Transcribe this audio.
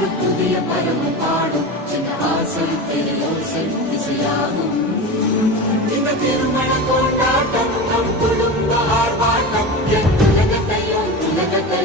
ஒரு புதிய பருவம் பாடும் சின்ன ஆசை பெரியோசை இசையாகும். இந்த திருமண கொண்டாட்டம் நம் குடும்ப ஆர்ப்பாட்டம் என் உலகத்தையும் உலகத்தை